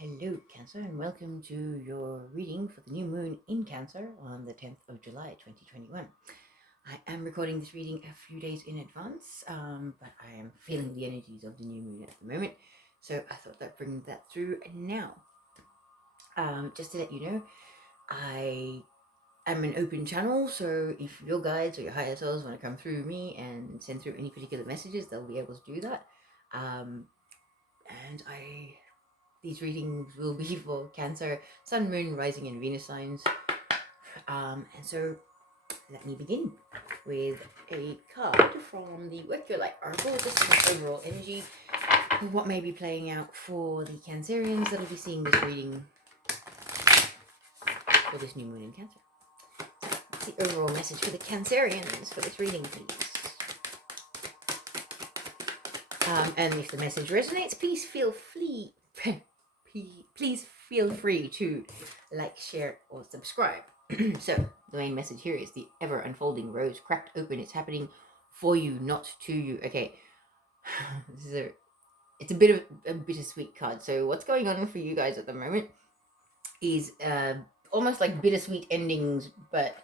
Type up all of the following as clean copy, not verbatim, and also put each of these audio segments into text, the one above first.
Hello, Cancer, and welcome to your reading for the new moon in Cancer on the 10th of July 2021. I am recording this reading a few days in advance, but I am feeling the energies of the new moon at the moment, so I thought I'd bring that through now. Just to let you know, I am an open channel, so if your guides or your higher selves want to come through me and send through any particular messages, they'll be able to do that. And these readings will be for Cancer, Sun, Moon, Rising, and Venus signs. And so let me begin with a card from the Work Your Light Oracle, just some overall energy of what may be playing out for the Cancerians that'll be seeing this reading for this new moon in Cancer. So what's the overall message for the Cancerians for this reading, please? And if the message resonates, please feel free to like, share, or subscribe. So the main message here is the ever unfolding rose cracked open. It's happening for you, not to you. Okay, it's a bit of a bittersweet card. So what's going on for you guys at the moment is almost like bittersweet endings, but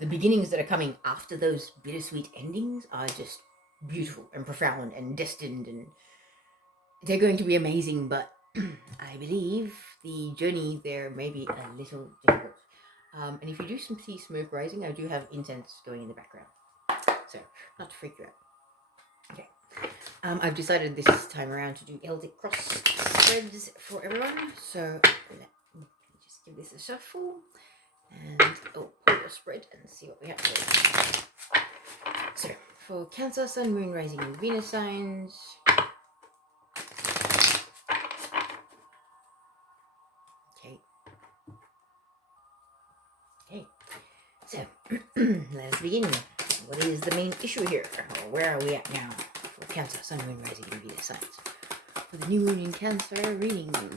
the beginnings that are coming after those bittersweet endings are just beautiful and profound and destined, and they're going to be amazing. But I believe the journey there may be a little difficult. And if you do see smoke rising, I do have incense going in the background, so not to freak you out. Okay, I've decided this time around to do Celtic cross spreads for everyone, so let me just give this a shuffle and pull your spread and see what we have. So for Cancer, Sun, Moon, Rising, and Venus signs. Okay, so let's begin. What is the main issue here? Or where are we at now for Cancer, Sun, Moon, Rising, and Venus signs? For the new moon in Cancer reading. So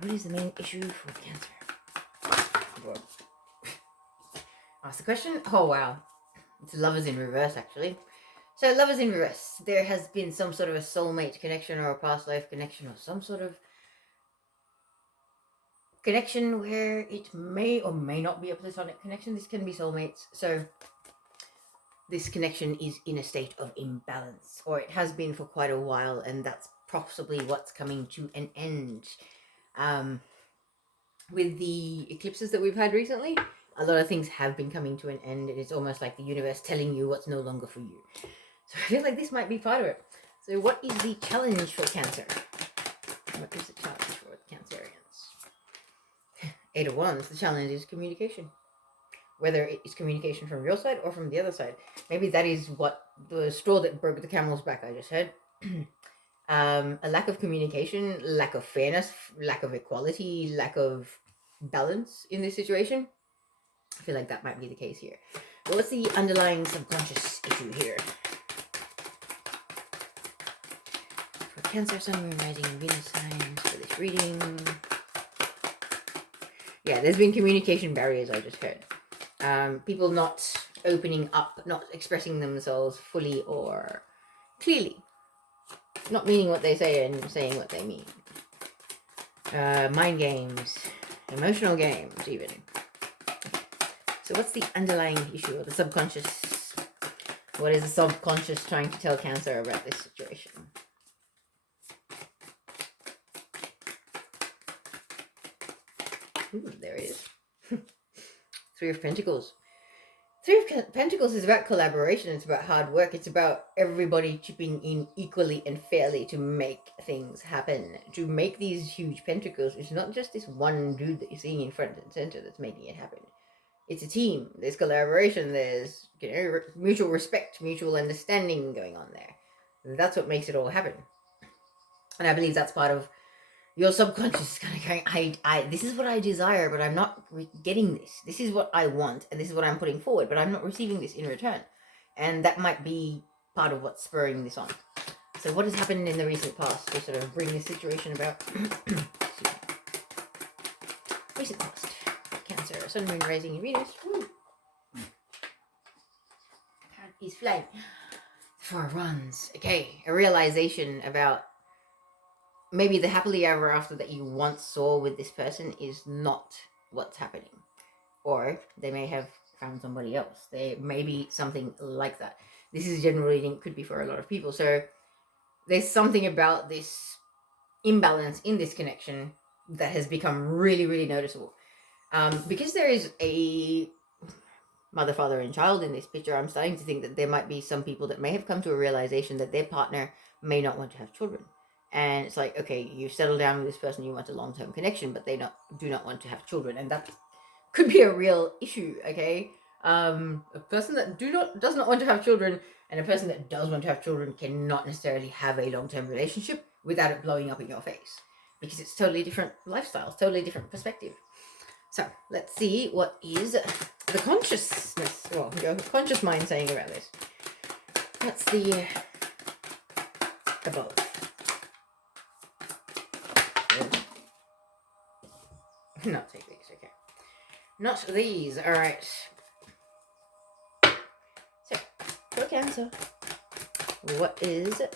what is the main issue for Cancer? Well, ask the question. Oh wow, it's Lovers in reverse actually. So Lovers in reverse. There has been some sort of a soulmate connection or a past life connection or some sort of connection where it may or may not be a platonic connection. This can be soulmates. So this connection is in a state of imbalance, or it has been for quite a while, and that's possibly what's coming to an end. With the eclipses that we've had recently, a lot of things have been coming to an end. It's almost like the universe telling you what's no longer for you. So I feel like this might be part of it. So what is the challenge for Cancer? What is the challenge for the Cancerians? 8 of Wands, the challenge is communication. Whether it's communication from your side or from the other side. Maybe that is what the straw that broke the camel's back I just said. A lack of communication, lack of fairness, lack of equality, lack of balance in this situation. I feel like that might be the case here. But what's the underlying subconscious issue here? For Cancer, Sun, Moon, Rising, and Venus signs for this reading. Yeah, there's been communication barriers, I just heard. People not opening up, not expressing themselves fully or clearly, not meaning what they say and saying what they mean. Mind games, emotional games even. So what's the underlying issue, or the subconscious? What is the subconscious trying to tell Cancer about this situation? Ooh, there it is. Three of Pentacles. Three of Pentacles is about collaboration. It's about hard work. It's about everybody chipping in equally and fairly to make things happen. To make these huge pentacles, it's not just this one dude that you're seeing in front and center that's making it happen. It's a team. There's collaboration. There's mutual respect, mutual understanding going on there. That's what makes it all happen. And I believe that's part of your subconscious is kind of going, this is what I desire, but I'm not getting this. This is what I want, and this is what I'm putting forward, but I'm not receiving this in return. And that might be part of what's spurring this on. So what has happened in the recent past to sort of bring this situation about? Recent past. Cancer, Sun, Moon, Rising, and Venus. Card is flying. 4 of Wands. Okay, a realization about maybe the happily ever after that you once saw with this person is not what's happening. Or they may have found somebody else. They may be something like that. This is general reading, could be for a lot of people. So there's something about this imbalance in this connection that has become really, really noticeable. Because there is a mother, father, and child in this picture, I'm starting to think that there might be some people that may have come to a realization that their partner may not want to have children. And it's like, okay, you settle down with this person, you want a long-term connection, but they do not want to have children, and that could be a real issue. Okay, a person that does not want to have children and a person that does want to have children cannot necessarily have a long-term relationship without it blowing up in your face, because it's totally different lifestyles, totally different perspective. So let's see what is the consciousness, well, your conscious mind saying about this. What's the above? Not take these, okay. Not these, alright. So, for Cancer, what is the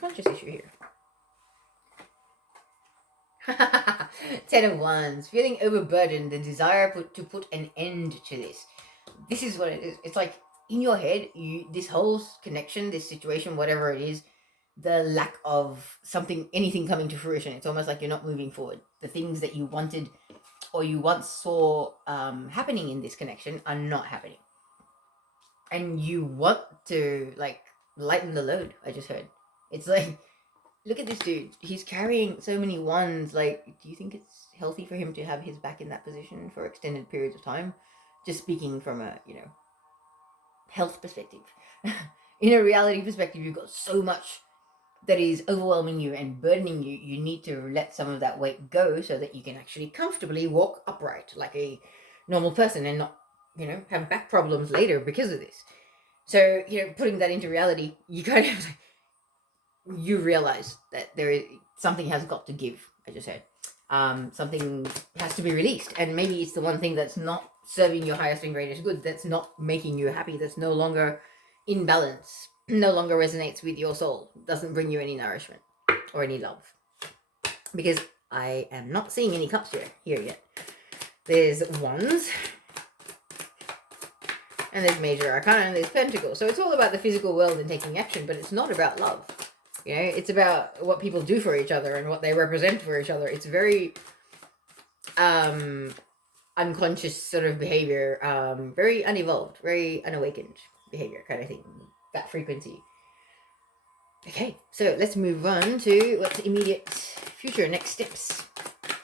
conscious issue here? 10 of Wands, feeling overburdened, the desire to put an end to this. This is what it is. It's like in your head, this whole connection, this situation, whatever it is, the lack of something, anything coming to fruition. It's almost like you're not moving forward. The things that you wanted or you once saw happening in this connection are not happening. And you want to like lighten the load, I just heard. It's like, look at this dude. He's carrying so many wands. Like, do you think it's healthy for him to have his back in that position for extended periods of time? Just speaking from a, health perspective. In a reality perspective, you've got so much that is overwhelming you and burdening you. You need to let some of that weight go so that you can actually comfortably walk upright like a normal person and not, have back problems later because of this. So, putting that into reality, you kind of you realize that there is something has got to give, I just said. Something has to be released, and maybe it's the one thing that's not serving your highest and greatest good, that's not making you happy, that's no longer in balance, no longer resonates with your soul, doesn't bring you any nourishment or any love. Because I am not seeing any cups here yet. There's wands, and there's major arcana, and there's pentacles. So it's all about the physical world and taking action, but it's not about love. It's about what people do for each other and what they represent for each other. It's very unconscious sort of behavior, very unevolved, very unawakened behavior kind of thing, that frequency. Okay, so let's move on to what's the immediate future next steps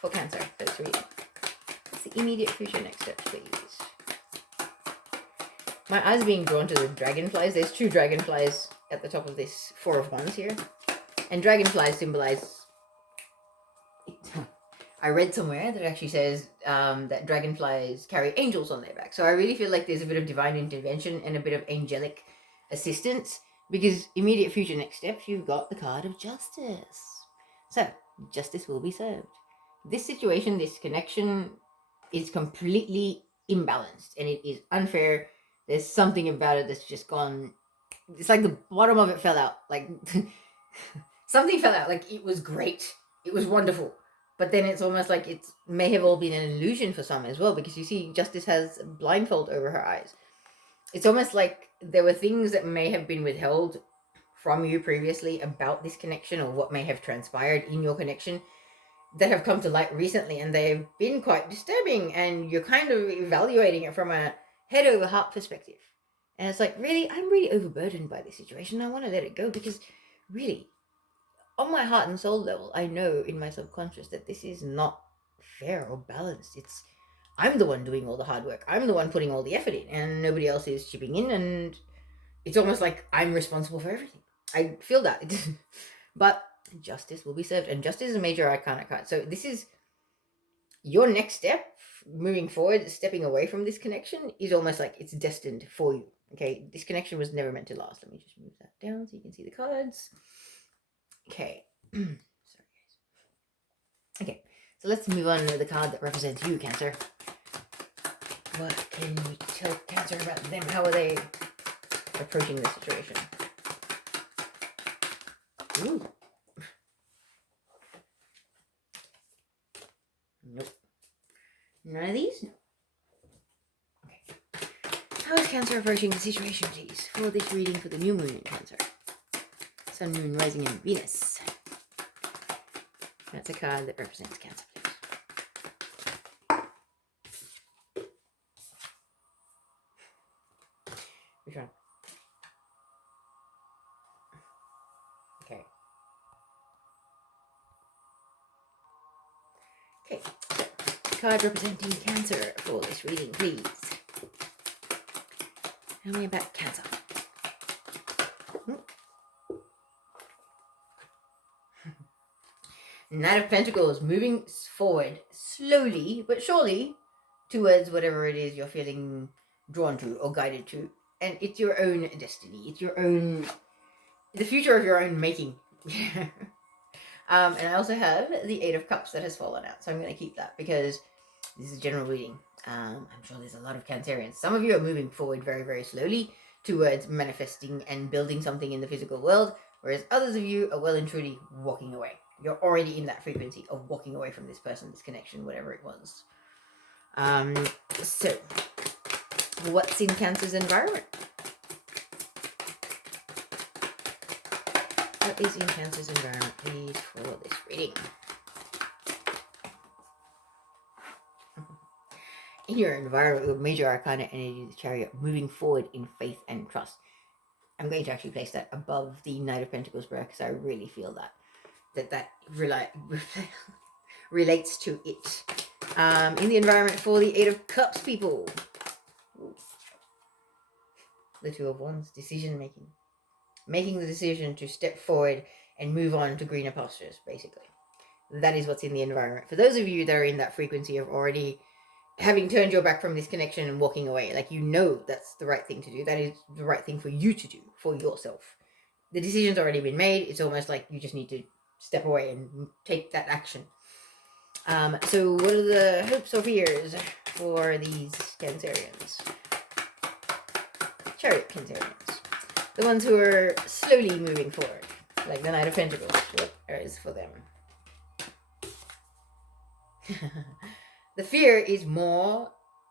for Cancer. Let's read. What's the immediate future next steps, please? My eyes are being drawn to the dragonflies. There's 2 dragonflies at the top of this 4 of Wands here. And dragonflies symbolize... I read somewhere that actually says that dragonflies carry angels on their back. So I really feel like there's a bit of divine intervention and a bit of angelic assistance, because immediate future next steps, you've got the card of justice. So justice will be served. This situation, this connection is completely imbalanced and it is unfair. There's something about it that's just gone... It's like the bottom of it fell out. Like something fell out. Like it was great. It was wonderful. But then it's almost like it may have all been an illusion for some as well, because you see Justice has a blindfold over her eyes. It's almost like there were things that may have been withheld from you previously about this connection, or what may have transpired in your connection, that have come to light recently, and they've been quite disturbing, and you're kind of evaluating it from a head over heart perspective. And it's like, really, I'm really overburdened by this situation. I want to let it go, because really, on my heart and soul level, I know in my subconscious that this is not fair or balanced. I'm the one doing all the hard work. I'm the one putting all the effort in, and nobody else is chipping in, and it's almost like I'm responsible for everything. I feel that. But justice will be served, and justice is a major arcana card. So this is your next step moving forward. Stepping away from this connection is almost like it's destined for you. Okay, this connection was never meant to last. Let me just move that down so you can see the cards. Okay. Sorry, guys. Okay, so let's move on to the card that represents you, Cancer. What can you tell Cancer about them? How are they approaching the situation? Ooh, None of these? No. Okay. How is Cancer approaching the situation, please, for this reading for the new moon in Cancer? Sun, Moon, Rising in Venus. That's a card that represents Cancer, please. Which one? Okay. Okay. Card representing Cancer for this reading, please. Tell me about Cancer. Knight of Pentacles moving forward slowly but surely towards whatever it is you're feeling drawn to or guided to. And it's your own destiny. It's your own, the future of your own making. And I also have the Eight of Cups that has fallen out. So I'm going to keep that because this is a general reading. I'm sure there's a lot of Cancerians. Some of you are moving forward very, very slowly towards manifesting and building something in the physical world, whereas others of you are well and truly walking away. You're already in that frequency of walking away from this person, this connection, whatever it was. So, what's in Cancer's environment? What is in Cancer's environment, please, for this reading? In your environment, with Major Arcana energy, the Chariot, moving forward in faith and trust. I'm going to actually place that above the Knight of Pentacles prayer because I really feel that relates to it. In the environment for the Eight of Cups, people. The Two of Wands, decision making. Making the decision to step forward and move on to greener pastures, basically. That is what's in the environment. For those of you that are in that frequency of already having turned your back from this connection and walking away, like you know that's the right thing to do. That is the right thing for you to do for yourself. The decision's already been made. It's almost like you just need to step away and take that action. So what are the hopes or fears for these Cancerians? Chariot Cancerians. The ones who are slowly moving forward, like the Knight of Pentacles. What is for them? The fear is more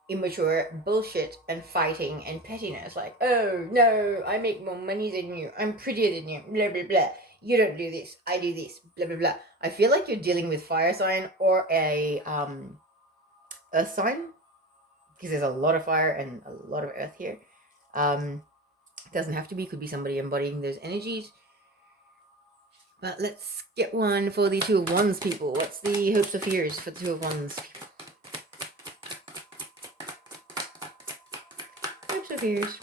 immature bullshit and fighting and pettiness. Like, oh, no, I make more money than you. I'm prettier than you. Blah, blah, blah. You don't do this. I do this. Blah, blah, blah. I feel like you're dealing with fire sign or a earth sign. Because there's a lot of fire and a lot of earth here. It doesn't have to be. Could be somebody embodying those energies. But let's get one for the Two of Wands people. What's the hopes or fears for the Two of Wands people? Hopes or fears.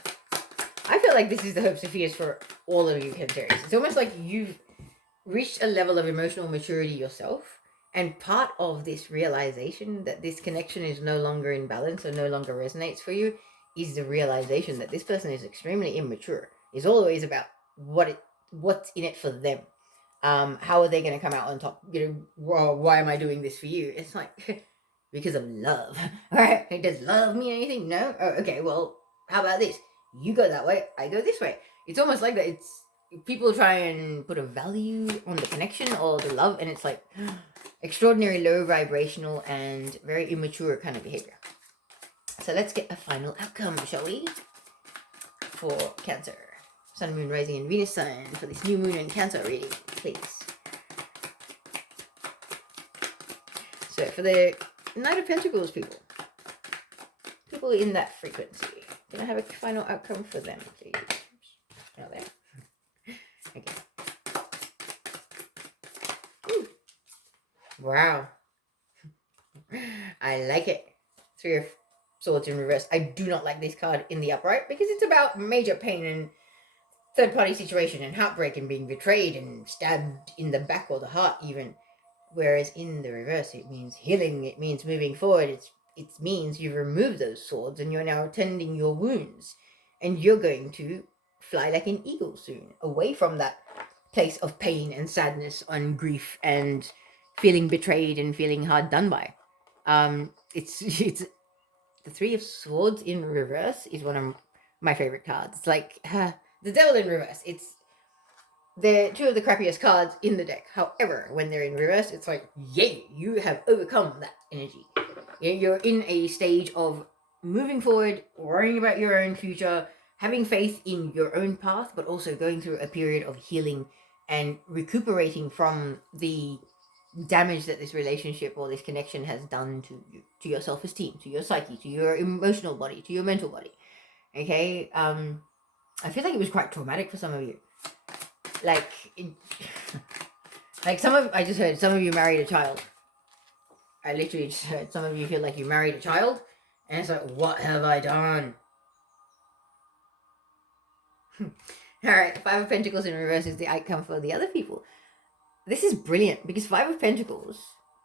I feel like this is the hopes and fears for all of you Cancerians. It's almost like you've reached a level of emotional maturity yourself. And part of this realization that this connection is no longer in balance or no longer resonates for you is the realization that this person is extremely immature. It's always about what's in it for them. How are they going to come out on top? Why am I doing this for you? It's like, because of love. All right, does love mean anything? No? Oh, okay, well, how about this? You go that way, I go this way. It's almost like that. It's people try and put a value on the connection or the love, and it's like extraordinary low vibrational and very immature kind of behavior. So let's get a final outcome, shall we? For Cancer. Sun, Moon, Rising, and Venus sign for this new moon in Cancer reading, please. So for the Knight of Pentacles people in that frequency, can I have a final outcome for them, please? Oh, there. Okay. Ooh. Wow. I like it. Three of Swords in reverse. I do not like this card in the upright because it's about major pain and third-party situation and heartbreak and being betrayed and stabbed in the back or the heart even. Whereas in the reverse, it means healing. It means moving forward. It means you've removed those swords and you're now tending your wounds. And you're going to fly like an eagle soon, away from that place of pain and sadness and grief and feeling betrayed and feeling hard done by. It's the Three of Swords in reverse is one of my favorite cards. It's like the Devil in reverse. It's the two of the crappiest cards in the deck. However, when they're in reverse, it's like, yay, you have overcome that energy. You're in a stage of moving forward, worrying about your own future, having faith in your own path, but also going through a period of healing and recuperating from the damage that this relationship or this connection has done to you, to your self-esteem, to your psyche, to your emotional body, to your mental body. Okay, I feel like it was quite traumatic for some of you. Like, I just heard some of you married a child. I literally just heard some of you feel like you married a child, and it's like, what have I done? Alright, Five of Pentacles in reverse is the outcome for the other people. This is brilliant, because Five of Pentacles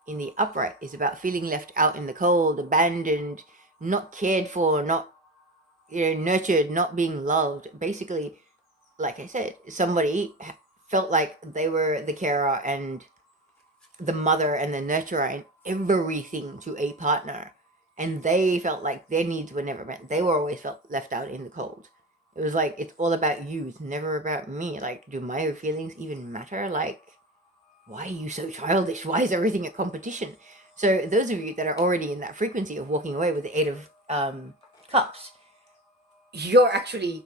in the upright is about feeling left out in the cold, abandoned, not cared for, not nurtured, not being loved. Basically, like I said, somebody felt like they were the carer and the mother and the nurturer and everything to a partner, and they felt like their needs were never met. They were always felt left out in the cold. It was like, it's all about you, it's never about me. Like, do my feelings even matter? Like, why are you so childish? Why is everything a competition? So those of you that are already in that frequency of walking away with the Eight of Cups, you're actually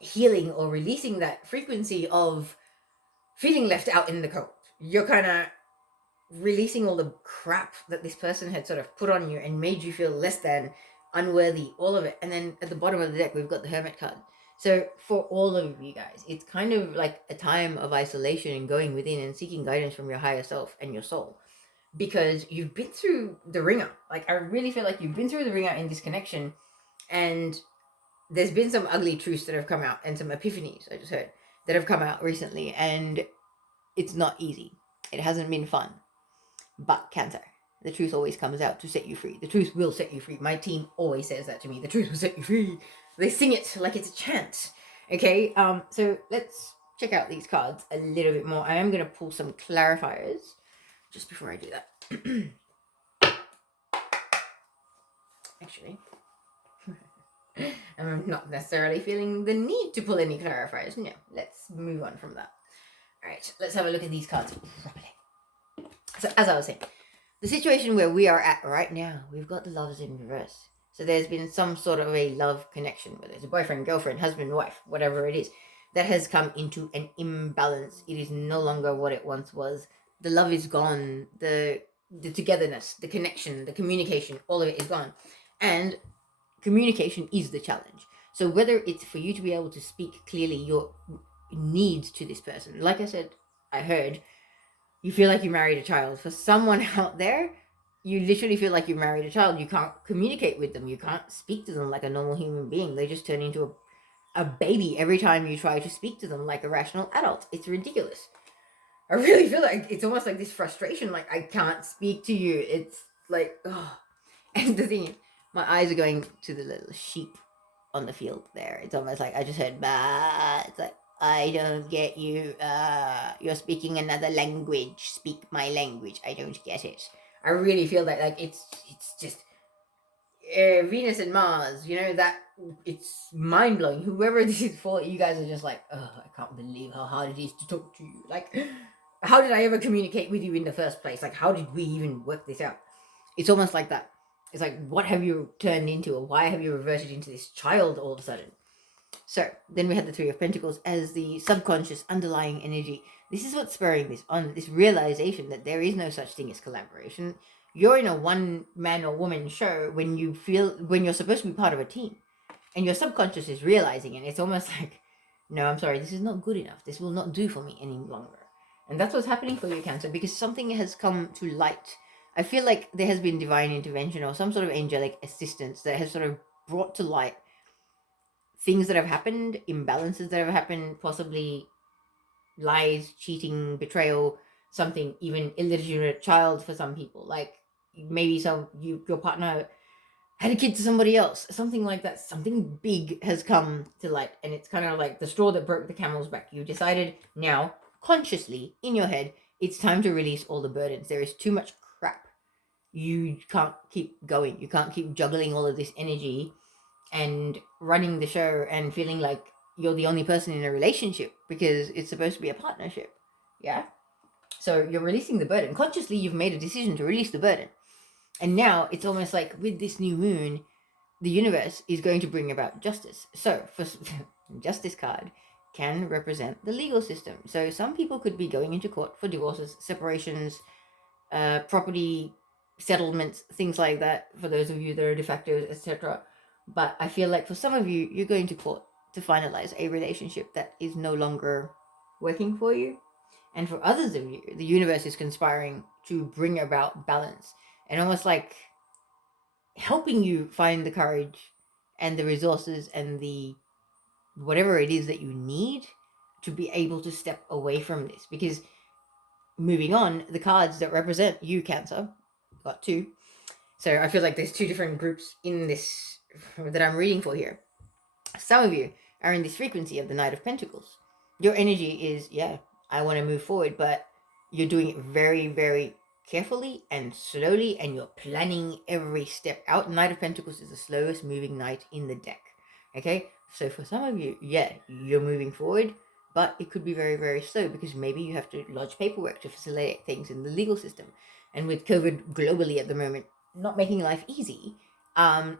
healing or releasing that frequency of feeling left out in the cold. You're kind of releasing all the crap that this person had sort of put on you and made you feel less than, unworthy, all of it. And then at the bottom of the deck, we've got the Hermit card. So for all of you guys, it's kind of like a time of isolation and going within and seeking guidance from your higher self and your soul, because you've been through the ringer. Like, I really feel like you've been through the ringer in this connection, and there's been some ugly truths that have come out and some epiphanies, I just heard, that have come out recently, and it's not easy. It hasn't been fun. But Cancer, the truth always comes out to set you free. The truth will set you free. My team always says that to me. The truth will set you free. They sing it like it's a chant. Okay, so let's check out these cards a little bit more. I am going to pull some clarifiers just before I do that. Actually, I'm not necessarily feeling the need to pull any clarifiers. No, let's move on from that. All right, let's have a look at these cards properly. So, as I was saying, the situation where we are at right now, we've got the Lovers in reverse. So there's been some sort of a love connection, whether it's a boyfriend, girlfriend, husband, wife, whatever it is, that has come into an imbalance. It is no longer what it once was. The love is gone. The togetherness, the connection, the communication, all of it is gone. And communication is the challenge. So whether it's for you to be able to speak clearly your needs to this person, like I said, I heard, you feel like you married a child. For someone out there, you literally feel like you married a child. You can't communicate with them. You can't speak to them like a normal human being. They just turn into a baby every time you try to speak to them like a rational adult. It's ridiculous. I really feel like it's almost like this frustration, like, I can't speak to you. It's like, oh. And the thing is, my eyes are going to the little sheep on the field there. It's almost like I just heard, bah. It's like, I don't get you. You're speaking another language. Speak my language. I don't get it. I really feel that, like, it's just Venus and Mars. That it's mind blowing. Whoever this is for, you guys are just like, oh, I can't believe how hard it is to talk to you. Like, how did I ever communicate with you in the first place? Like, how did we even work this out? It's almost like that. It's like, what have you turned into, or why have you reverted into this child all of a sudden? So then we had the Three of Pentacles as the subconscious underlying energy. This is what's spurring this on, this realization that there is no such thing as collaboration. You're in a one man or woman show when you're supposed to be part of a team, and your subconscious is realizing it. It's almost like, no, I'm sorry, this is not good enough. This will not do for me any longer. And that's what's happening for you, Cancer, because something has come to light. I feel like there has been divine intervention or some sort of angelic assistance that has sort of brought to light things that have happened, imbalances that have happened, possibly lies, cheating, betrayal, something, even illegitimate child for some people. Like, maybe your partner had a kid to somebody else, something like that. Something big has come to light, and it's kind of like the straw that broke the camel's back. You decided now, consciously, in your head, it's time to release all the burdens. There is too much crap. You can't keep going. You can't keep juggling all of this energy and running the show and feeling like you're the only person in a relationship, because it's supposed to be a partnership. Yeah? So you're releasing the burden. Consciously, you've made a decision to release the burden. And now it's almost like with this new moon, the universe is going to bring about justice. So, for justice card can represent the legal system. So, some people could be going into court for divorces, separations, property settlements, things like that. For those of you that are de factos, etc. But I feel like for some of you, you're going to court to finalize a relationship that is no longer working for you. And for others of you, the universe is conspiring to bring about balance and almost like helping you find the courage and the resources and the whatever it is that you need to be able to step away from this. Because moving on, the cards that represent you, Cancer, got two. So I feel like there's two different groups in this that I'm reading for here. Some of you are in this frequency of the Knight of Pentacles. Your energy is, yeah, I want to move forward, but you're doing it very, very carefully and slowly, and you're planning every step out. Knight of Pentacles is the slowest moving knight in the deck. Okay, so for some of you, yeah, you're moving forward, but it could be very, very slow because maybe you have to lodge paperwork to facilitate things in the legal system. And with COVID globally at the moment, not making life easy,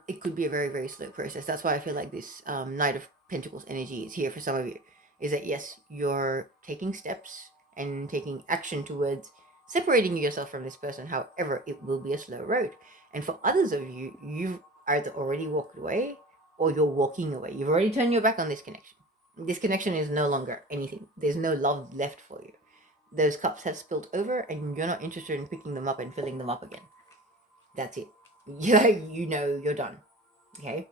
it could be a very, very slow process. That's why I feel like this Knight of Pentacles energy is here for some of you. Is that yes, you're taking steps and taking action towards separating yourself from this person. However, it will be a slow road. And for others of you, you've either already walked away or you're walking away. You've already turned your back on this connection. This connection is no longer anything. There's no love left for you. Those cups have spilled over and you're not interested in picking them up and filling them up again. That's it. Yeah, you know you're done. Okay?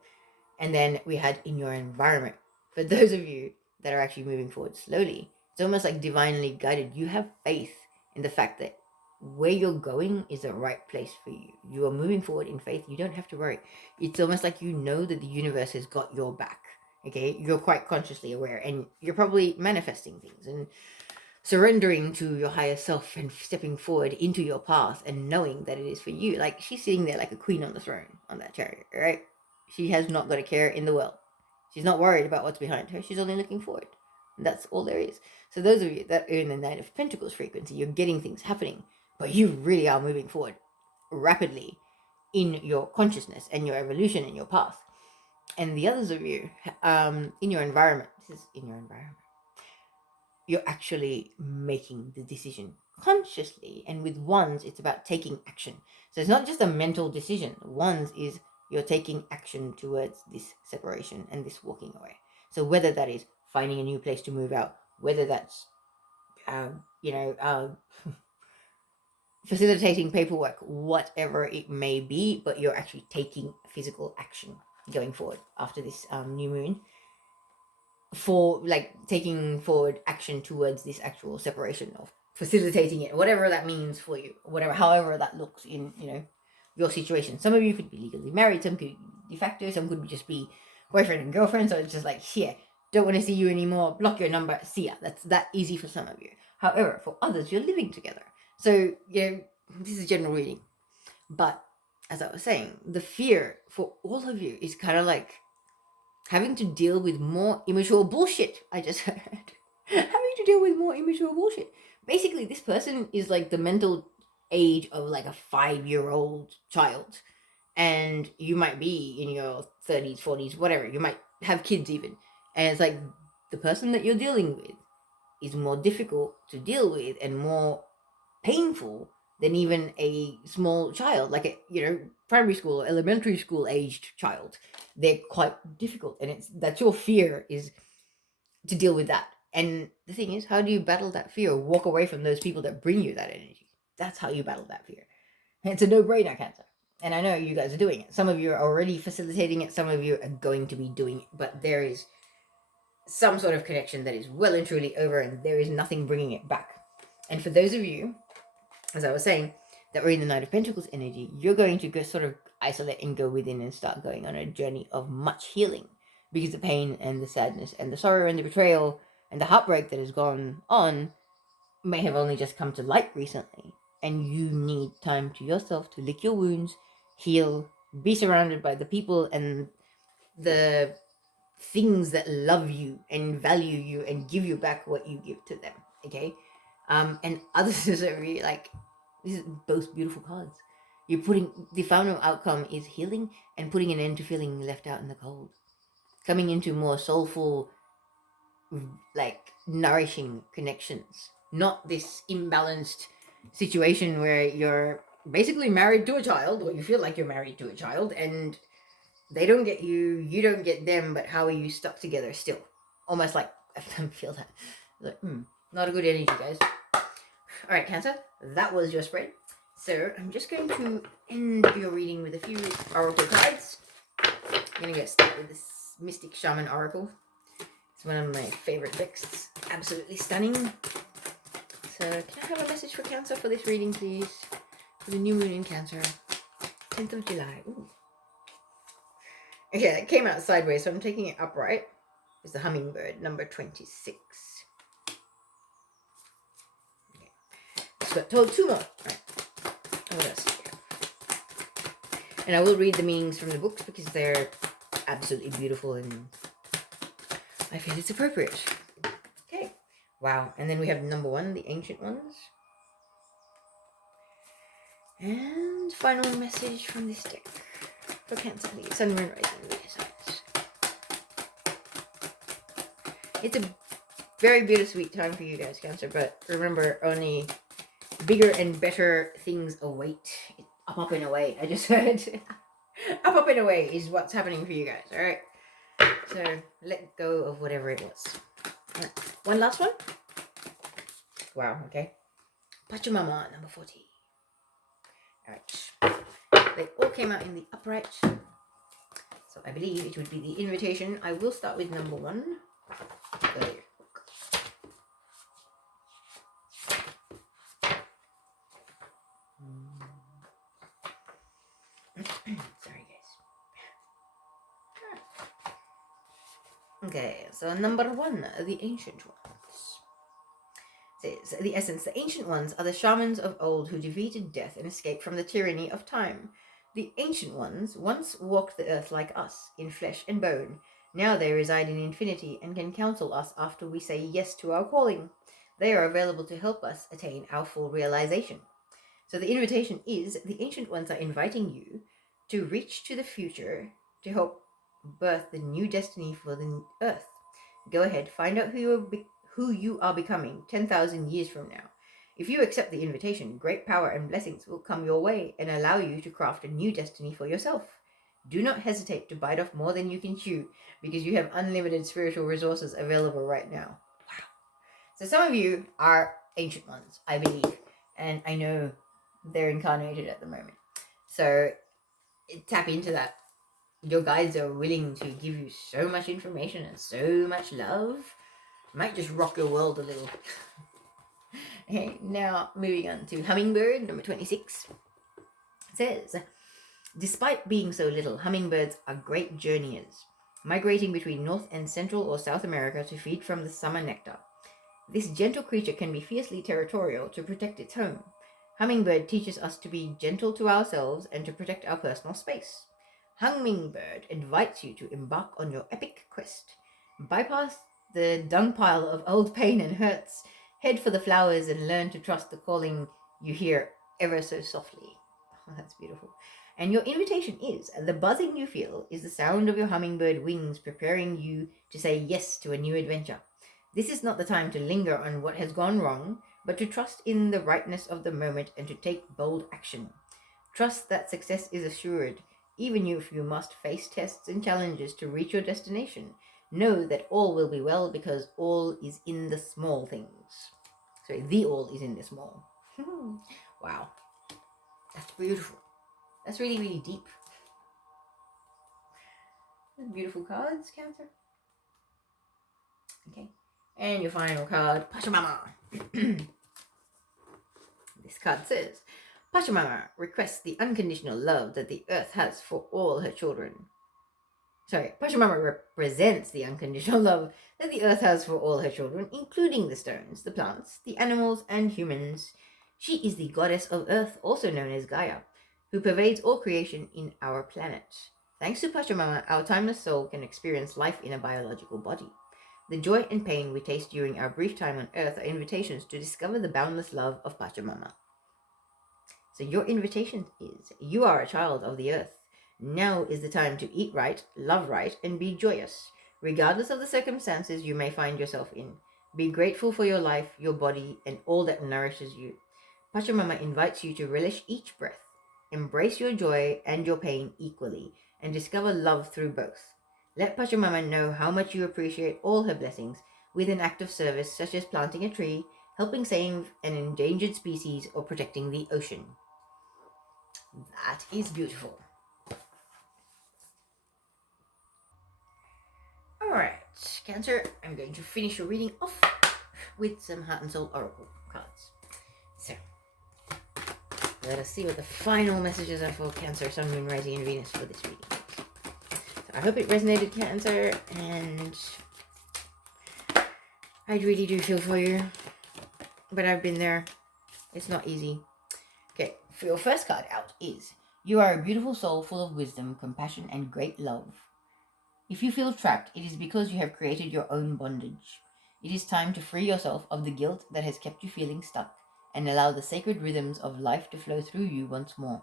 And then we had in your environment. For those of you that are actually moving forward slowly, it's almost like divinely guided. You have faith in the fact that where you're going is the right place for you. You are moving forward in faith. You don't have to worry. It's almost like you know that the universe has got your back. Okay? You're quite consciously aware and you're probably manifesting things and surrendering to your higher self and stepping forward into your path and knowing that it is for you. Like she's sitting there like a queen on the throne on that chariot, right? She has not got a care in the world. She's not worried about what's behind her. She's only looking forward. And that's all there is. So those of you that are in the Knight of Pentacles frequency, you're getting things happening, but you really are moving forward rapidly in your consciousness and your evolution and your path. And the others of you, in your environment, this is in your environment, you're actually making the decision consciously. And with wands, it's about taking action. So it's not just a mental decision. Wands is you're taking action towards this separation and this walking away. So whether that is finding a new place to move out, whether that's, facilitating paperwork, whatever it may be, but you're actually taking physical action going forward after this new moon for like taking forward action towards this actual separation or facilitating it, whatever that means for you, whatever, however that looks in, your situation. Some of you could be legally married, some could be de facto, some could just be boyfriend and girlfriend. So it's just like, here, don't want to see you anymore, block your number, see ya. That's that easy for some of you. However, for others, you're living together. So, this is general reading. But as I was saying, the fear for all of you is kind of like having to deal with more immature bullshit. I just heard. Having to deal with more immature bullshit. Basically, this person is like the mental age of like a 5-year-old child. And you might be in your 30s, 40s, whatever. You might have kids even. And it's like the person that you're dealing with is more difficult to deal with and more painful than even a small child, like a primary school or elementary school aged child. They're quite difficult, and that's your fear, is to deal with that. And the thing is, how do you battle that fear? Walk away from those people that bring you that energy. That's how you battle that fear. And it's a no-brainer, Cancer. And I know you guys are doing it. Some of you are already facilitating it. Some of you are going to be doing it. But there is some sort of connection that is well and truly over, and there is nothing bringing it back. And for those of you, as I was saying, that we're in the Knight of Pentacles energy, you're going to go sort of isolate and go within and start going on a journey of much healing, because the pain and the sadness and the sorrow and the betrayal and the heartbreak that has gone on may have only just come to light recently, and you need time to yourself to lick your wounds, heal, be surrounded by the people and the things that love you and value you and give you back what you give to them. Okay. And others are really like, these are both beautiful cards. The final outcome is healing and putting an end to feeling left out in the cold. Coming into more soulful, like nourishing connections. Not this imbalanced situation where you're basically married to a child, or you feel like you're married to a child, and they don't get you, you don't get them, but how are you stuck together still? Almost like I feel that. Like, not a good energy, guys. Alright, Cancer, that was your spread. So I'm just going to end your reading with a few oracle cards. I'm going to get started with this Mystic Shaman Oracle. It's one of my favorite decks. It's absolutely stunning. So can I have a message for Cancer for this reading, please? For the new moon in Cancer. 10th of July. Ooh. Okay, it came out sideways, so I'm taking it upright. It's the Hummingbird, number 26. Okay. Just got told 2 more. Right. What else? And I will read the meanings from the books because they're absolutely beautiful and I feel it's appropriate. Okay. Wow. And then we have number 1, the Ancient Ones. And final message from this deck. For Cancer, please. Sun, Moon, Rising, Signs. It's a very bittersweet time for you guys, Cancer, but remember, only bigger and better things await. Up and away, I just heard. Up and away is what's happening for you guys, alright? So, let go of whatever it was. Right. One last one. Wow, okay. Pachamama, number 40. Alright. They all came out in the upright. So I believe it would be the invitation. I will start with number 1. There. Sorry, guys. Okay, so number 1, the Ancient Ones. Says, the essence, the Ancient Ones are the shamans of old who defeated death and escaped from the tyranny of time. The Ancient Ones once walked the earth like us, in flesh and bone. Now they reside in infinity and can counsel us after we say yes to our calling. They are available to help us attain our full realization. So the invitation is, the Ancient Ones are inviting you to reach to the future to help birth the new destiny for the earth. Go ahead, find out who you are becoming 10,000 years from now. If you accept the invitation, great power and blessings will come your way and allow you to craft a new destiny for yourself. Do not hesitate to bite off more than you can chew, because you have unlimited spiritual resources available right now. Wow. So some of you are Ancient Ones, I believe, and I know they're incarnated at the moment. So tap into that. Your guides are willing to give you so much information and so much love. Might just rock your world a little. Okay, now moving on to Hummingbird, number 26. It says, despite being so little, hummingbirds are great journeyers, migrating between North and Central or South America to feed from the summer nectar. This gentle creature can be fiercely territorial to protect its home. Hummingbird teaches us to be gentle to ourselves and to protect our personal space. Hummingbird invites you to embark on your epic quest. Bypass the dung pile of old pain and hurts. Head for the flowers and learn to trust the calling you hear ever so softly. Oh, that's beautiful. And your invitation is, the buzzing you feel is the sound of your hummingbird wings preparing you to say yes to a new adventure. This is not the time to linger on what has gone wrong, but to trust in the rightness of the moment and to take bold action. Trust that success is assured, even if you must face tests and challenges to reach your destination. Know that all will be well because all is in the small things. Sorry, the all is in the small. Wow. That's beautiful. That's really, really deep. Beautiful cards, Cancer. Okay. And your final card, Pachamama. This card says, Pachamama requests the unconditional love that the earth has for all her children. Sorry, Pachamama represents the unconditional love that the earth has for all her children, including the stones, the plants, the animals, and humans. She is the goddess of earth, also known as Gaia, who pervades all creation in our planet. Thanks to Pachamama, our timeless soul can experience life in a biological body. The joy and pain we taste during our brief time on earth are invitations to discover the boundless love of Pachamama. So your invitation is, you are a child of the earth. Now is the time to eat right, love right, and be joyous, regardless of the circumstances you may find yourself in. Be grateful for your life, your body, and all that nourishes you. Pachamama invites you to relish each breath, embrace your joy and your pain equally, and discover love through both. Let Pachamama know how much you appreciate all her blessings with an act of service such as planting a tree, helping save an endangered species, or protecting the ocean. That is beautiful. Alright, Cancer, I'm going to finish your reading off with some Heart and Soul Oracle cards. So, let us see what the final messages are for Cancer, Sun, Moon, Rising, and Venus for this reading. So I hope it resonated, Cancer, and I really do feel for you. But I've been there. It's not easy. Okay, for your first card out is, you are a beautiful soul full of wisdom, compassion, and great love. If you feel trapped, it is because you have created your own bondage. It is time to free yourself of the guilt that has kept you feeling stuck and allow the sacred rhythms of life to flow through you once more.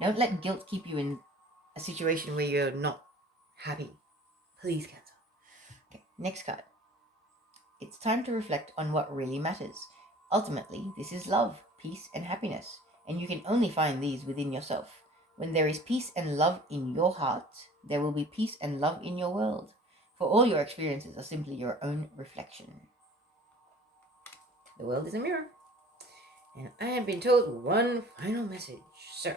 Don't let guilt keep you in a situation where you're not happy. Please, Cancer. Okay, next card. It's time to reflect on what really matters. Ultimately, this is love, peace, and happiness, and you can only find these within yourself. When there is peace and love in your heart, there will be peace and love in your world, for all your experiences are simply your own reflection. The world is a mirror, and I have been told one final message. So,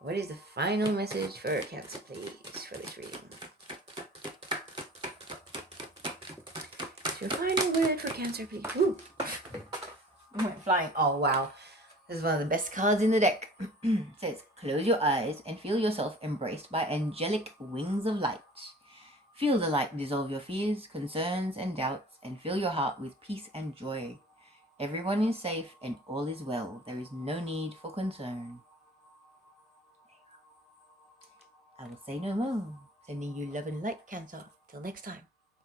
what is the final message for Cancer, please, for this reading? Your final word for Cancer, please. Ooh. I went flying. Oh, wow. This is one of the best cards in the deck. It says, close your eyes and feel yourself embraced by angelic wings of light. Feel the light dissolve your fears, concerns, and doubts, and fill your heart with peace and joy. Everyone is safe and all is well. There is no need for concern. I will say no more. Sending you love and light, Cancer. Till next time.